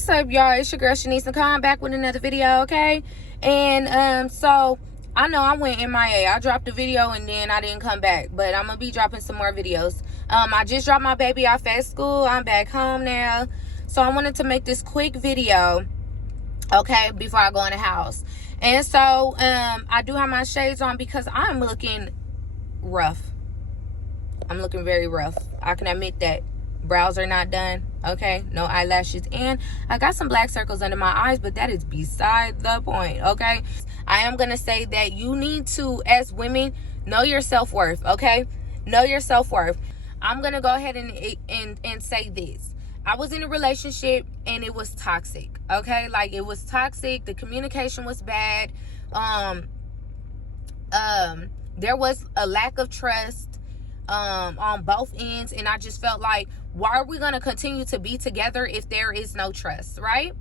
What's up, y'all? It's your girl Shanice Nicole. I'm back with another video, okay? And so I know I went MIA. I dropped a video and then I didn't come back, but I'm gonna be dropping some more videos. I just dropped my baby off at school. I'm back home now, so I wanted to make this quick video, okay, before I go in the house. And so I do have my shades on because I'm looking rough. I'm looking very rough. I can admit that. Brows are not done, okay? No eyelashes, and I got some black circles under my eyes, but that is beside the point, okay? I am gonna say that you need to, as women, know your self-worth, okay? Know your self-worth. I'm gonna go ahead and say this. I was in a relationship and it was toxic, okay? Like, it was toxic. The communication was bad. There was a lack of trust on both ends, and I just felt like, why are we going to continue to be together if there is no trust, right?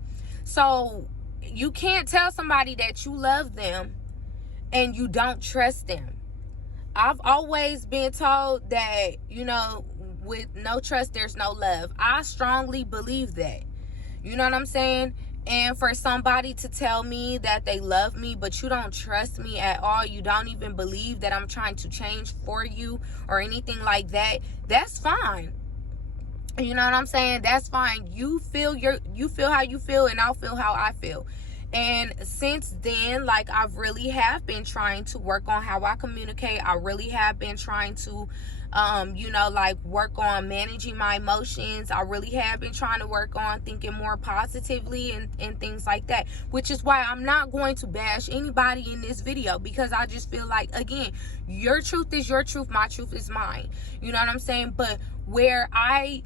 So you can't tell somebody that you love them and you don't trust them. I've always been told that, you know, with no trust there's no love. I strongly believe that. You know what I'm saying? And for somebody to tell me that they love me, but you don't trust me at all, you don't even believe that I'm trying to change for you or anything like that, that's fine. You know what I'm saying? That's fine. You feel how you feel, and I'll feel how I feel. And since then, like, I really have been trying to work on how I communicate. I really have been trying to you know, like, work on managing my emotions. I really have been trying to work on thinking more positively and things like that, which is why I'm not going to bash anybody in this video, because I just feel like, again, your truth is your truth, my truth is mine. You know what I'm saying? But where I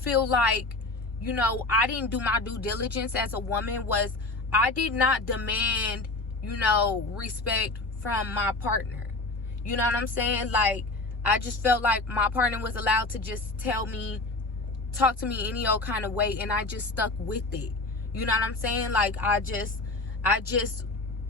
feel like, you know, I didn't do my due diligence as a woman was, I did not demand, you know, respect from my partner. You know what I'm saying? Like, I just felt like my partner was allowed to just talk to me any old kind of way, and I just stuck with it. You know what I'm saying? Like, I just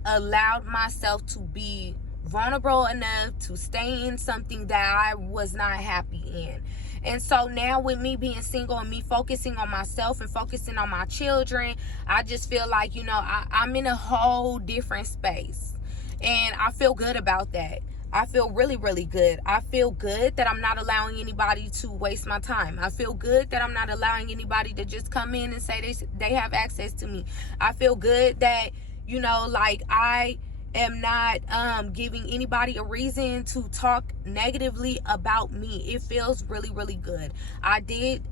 allowed myself to be vulnerable enough to stay in something that I was not happy in. And so now, with me being single and me focusing on myself and focusing on my children, I just feel like, you know, I'm in a whole different space, and I feel good about that. I feel really, really good. I feel good that I'm not allowing anybody to waste my time. I feel good that I'm not allowing anybody to just come in and say they have access to me. I feel good that, you know, like, I am not giving anybody a reason to talk negatively about me. It feels really, really good. I did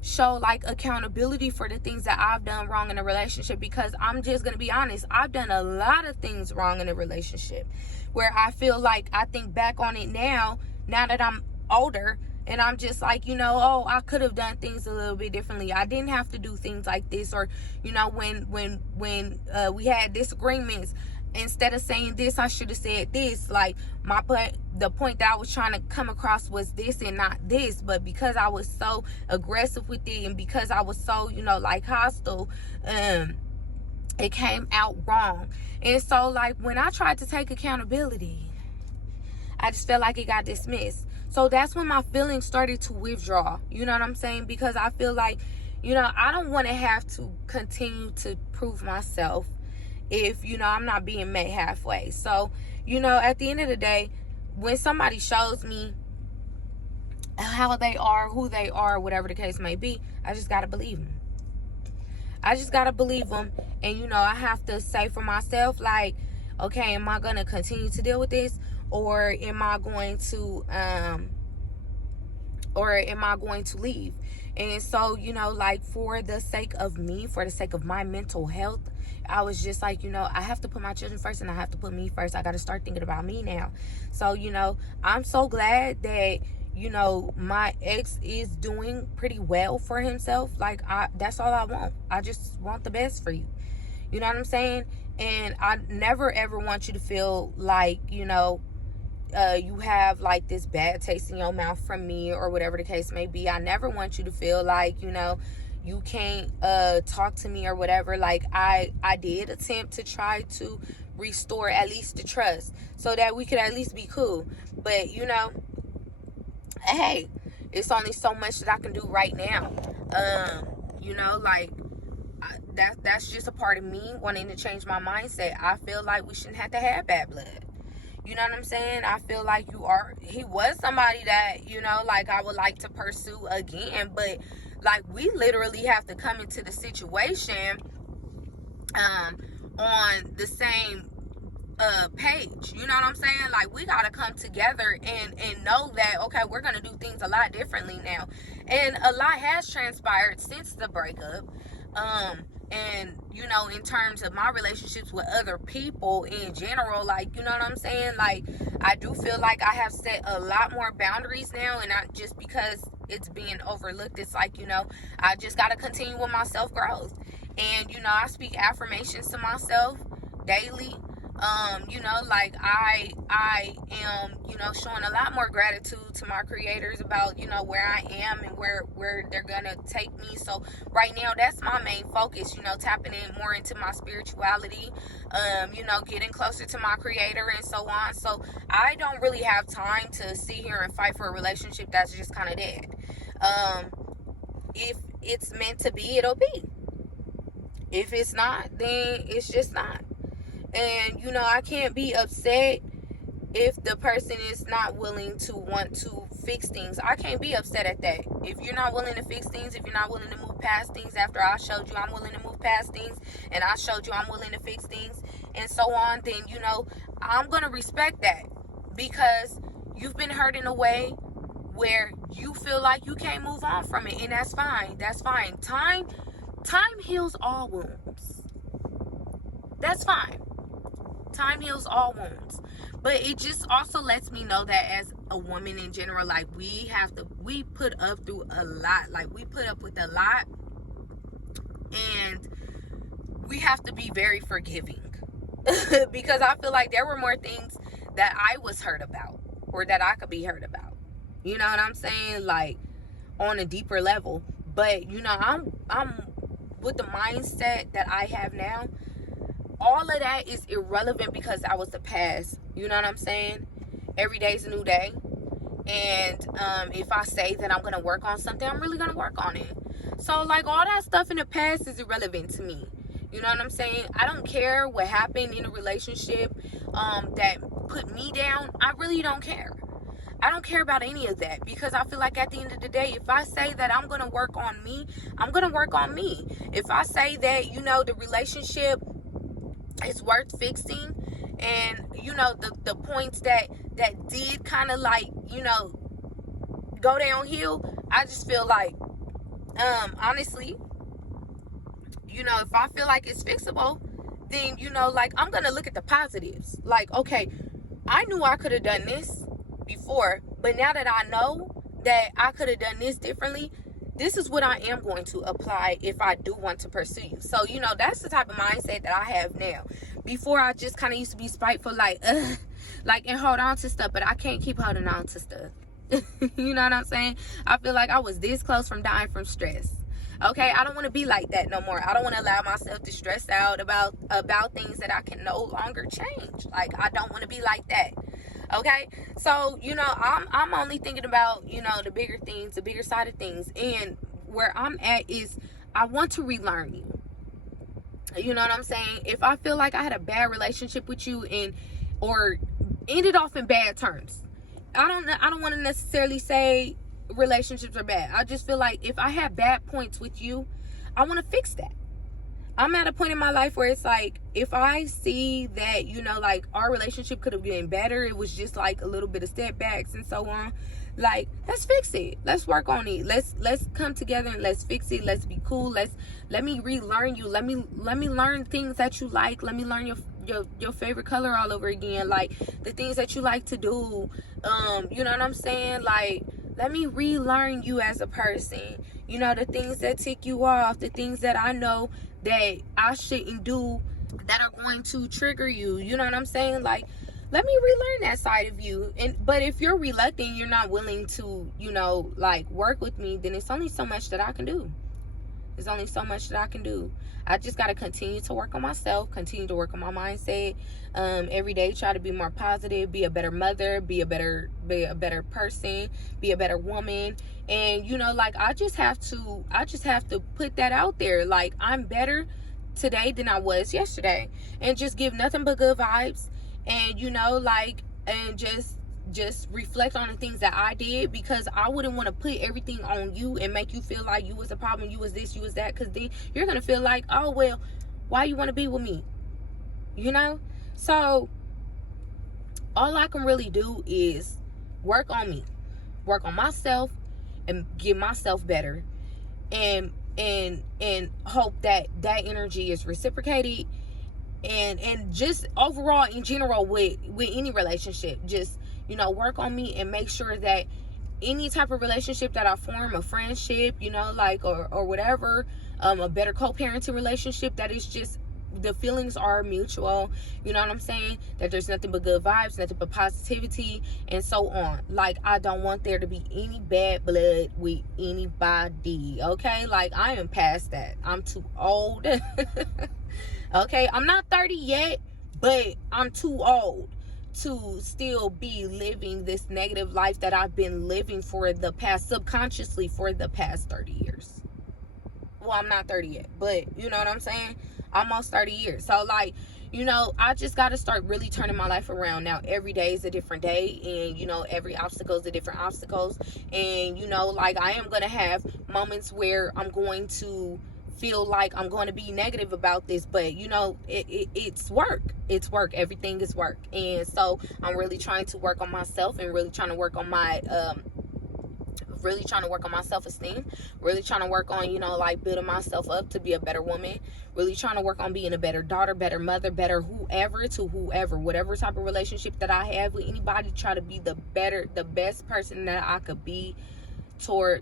show, like, accountability for the things that I've done wrong in a relationship, because I'm just gonna be honest, I've done a lot of things wrong in a relationship where I feel like, I think back on it now that I'm older, and I'm just like, you know, oh, I could have done things a little bit differently. I didn't have to do things like this. Or, you know, when we had disagreements, instead of saying this, I should have said this. Like, the point that I was trying to come across was this and not this. But because I was so aggressive with it, and because I was so, you know, like, hostile, it came out wrong. And so, like, when I tried to take accountability, I just felt like it got dismissed. So that's when my feelings started to withdraw. You know what I'm saying? Because I feel like, you know, I don't want to have to continue to prove myself if, you know, I'm not being met halfway. So, you know, at the end of the day, when somebody shows me how they are, who they are, whatever the case may be, I just got to believe them. I just got to believe them. And, you know, I have to say for myself, like, okay, am I going to continue to deal with this? Or am I going to leave? And so, you know, like, for the sake of me, for the sake of my mental health, I was just like, you know, I have to put my children first, and I have to put me first. I got to start thinking about me now. So, you know, I'm so glad that, you know, my ex is doing pretty well for himself. Like, that's all I want. I just want the best for you. You know what I'm saying? And I never, ever want you to feel like, you know, you have, like, this bad taste in your mouth from me, or whatever the case may be. I never want you to feel like, you know, you can't talk to me or whatever. Like, I did attempt to try to restore at least the trust so that we could at least be cool. But, you know, hey, It's only so much that I can do right now. You know, like, that's just a part of me wanting to change my mindset. I feel like we shouldn't have to have bad blood. You know what I'm saying? I feel like he was somebody that, you know, like, I would like to pursue again, but like, we literally have to come into the situation on the same page. You know what I'm saying? Like, we gotta come together and know that, okay, we're gonna do things a lot differently now. And a lot has transpired since the breakup. And, you know, in terms of my relationships with other people in general, like, you know what I'm saying? Like, I do feel like I have set a lot more boundaries now, and not just because it's being overlooked. It's like, you know, I just got to continue with my self-growth. And, you know, I speak affirmations to myself daily. You know, like, I am, you know, showing a lot more gratitude to my creators about, you know, where I am and where they're gonna take me. So right now, that's my main focus, you know, tapping in more into my spirituality, you know, getting closer to my creator and so on. So I don't really have time to sit here and fight for a relationship that's just kind of dead. If it's meant to be, it'll be. If it's not, then it's just not. And, you know, I can't be upset if the person is not willing to want to fix things. I can't be upset at that. If you're not willing to fix things, if you're not willing to move past things after I showed you I'm willing to move past things, and I showed you I'm willing to fix things, and so on, then, you know, I'm going to respect that, because you've been hurt in a way where you feel like you can't move on from it, and that's fine. That's fine. Time heals all wounds. That's fine. Time heals all wounds. But it just also lets me know that as a woman in general, like, we put up through a lot. Like, we put up with a lot, and we have to be very forgiving. Because I feel like there were more things that I was hurt about, or that I could be hurt about. You know what I'm saying? Like, on a deeper level. But, you know, I'm with the mindset that I have now. All of that is irrelevant, because I was the past. You know what I'm saying? Every day's a new day. And if I say that I'm going to work on something, I'm really going to work on it. So, like, all that stuff in the past is irrelevant to me. You know what I'm saying? I don't care what happened in a relationship that put me down. I really don't care. I don't care about any of that, because I feel like at the end of the day, if I say that I'm going to work on me, I'm going to work on me. If I say that, you know, the relationship is worth fixing, and, you know, the points that did kind of, like, you know, go downhill, I just feel like, honestly, you know, if I feel like it's fixable, then, you know, like, I'm gonna look at the positives. Like, okay, I knew I could have done this before, but now that I know that I could have done this differently, this is what I am going to apply if I do want to pursue you. So, you know, that's the type of mindset that I have now. Before, I just kind of used to be spiteful, like, and hold on to stuff, but I can't keep holding on to stuff. You know what I'm saying? I feel like I was this close from dying from stress. Okay, I don't want to be like that no more. I don't want to allow myself to stress out about things that I can no longer change. Like, I don't want to be like that. Okay, so, you know, I'm only thinking about, you know, the bigger things, the bigger side of things. And where I'm at is, I want to relearn you. You know what I'm saying? If I feel like I had a bad relationship with you, or ended off in bad terms, I don't want to necessarily say relationships are bad. I just feel like if I have bad points with you, I want to fix that. I'm at a point in my life where it's like, if I see that, you know, like, our relationship could have been better, it was just like a little bit of setbacks and so on, like, let's fix it. Let's work on it. Let's come together and let's fix it. Let's be cool. Let me relearn you. Let me learn things that you like. Let me learn your favorite color all over again. Like, the things that you like to do. You know what I'm saying? Like, let me relearn you as a person. You know, the things that tick you off, the things that I know that I shouldn't do that are going to trigger you. You know what I'm saying? Like, let me relearn that side of you. But if you're reluctant, you're not willing to, you know, like, work with me, then it's only so much that I can do. There's only so much that I can do. I just got to continue to work on myself, continue to work on my mindset. Every day, try to be more positive, be a better mother, be a better person, be a better woman. And, you know, like, I just have to put that out there. Like, I'm better today than I was yesterday, and just give nothing but good vibes. And, you know, like, and just reflect on the things that I did, because I wouldn't want to put everything on you and make you feel like you was the problem, you was this, you was that, because then you're going to feel like, oh, well, why you want to be with me? You know? So all I can really do is work on me, work on myself, and get myself better, and hope that energy is reciprocated, and just overall in general with any relationship, just, you know, work on me and make sure that any type of relationship that I form, a friendship, you know, like, or whatever, a better co-parenting relationship, that is just, the feelings are mutual, you know what I'm saying, that there's nothing but good vibes, nothing but positivity, and so on. Like, I don't want there to be any bad blood with anybody, okay? Like, I am past that. I'm too old. Okay, I'm not 30 yet, but I'm too old to still be living this negative life that I've been living subconsciously for the past 30 years. Well, I'm not 30 yet, but you know what I'm saying? Almost 30 years. So, like, you know, I just got to start really turning my life around. Now, every day is a different day, and, you know, every obstacle is a different obstacles. And, you know, like, I am going to have moments where I'm going to feel like I'm going to be negative about this, but, you know, it's work. It's work. Everything is work. And so I'm really trying to work on myself, and really trying to work on my really trying to work on my self-esteem, really trying to work on, you know, like, building myself up to be a better woman, really trying to work on being a better daughter, better mother, better whoever, whatever type of relationship that I have with anybody, try to be the best person that I could be to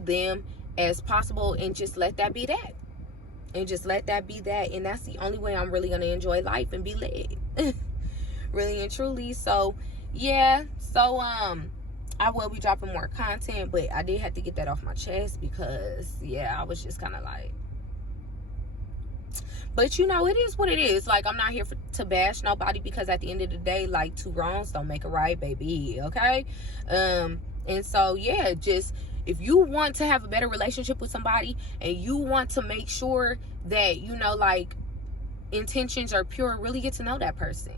them as possible, and just let that be that. And that's the only way I'm really going to enjoy life and be led. Really and truly. So, yeah. So, I will be dropping more content, but I did have to get that off my chest, because, yeah, I was just kind of like, but, you know, it is what it is. Like, I'm not here to bash nobody, because at the end of the day, like, two wrongs don't make a right, baby. Okay? And so, yeah, just, if you want to have a better relationship with somebody, and you want to make sure that, you know, like, intentions are pure, really get to know that person.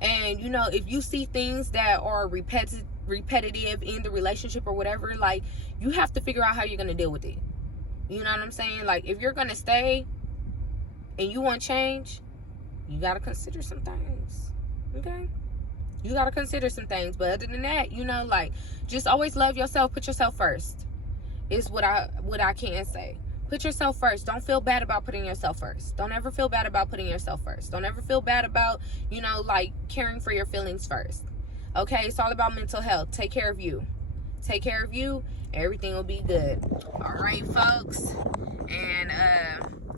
And, you know, if you see things that are repetitive in the relationship or whatever, like, you have to figure out how you're going to deal with it. You know what I'm saying? Like, if you're going to stay and you want change, you got to consider some things. Okay? You got to consider some things. But other than that, you know, like, just always love yourself. Put yourself first is what I can say. Put yourself first. Don't feel bad about putting yourself first. Don't ever feel bad about putting yourself first. Don't ever feel bad about, you know, like, caring for your feelings first. Okay? It's all about mental health. Take care of you. Take care of you. Everything will be good. All right, folks. And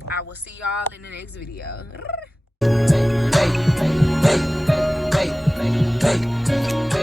I will see y'all in the next video. Hey, hey, hey, hey, hey, hey, hey.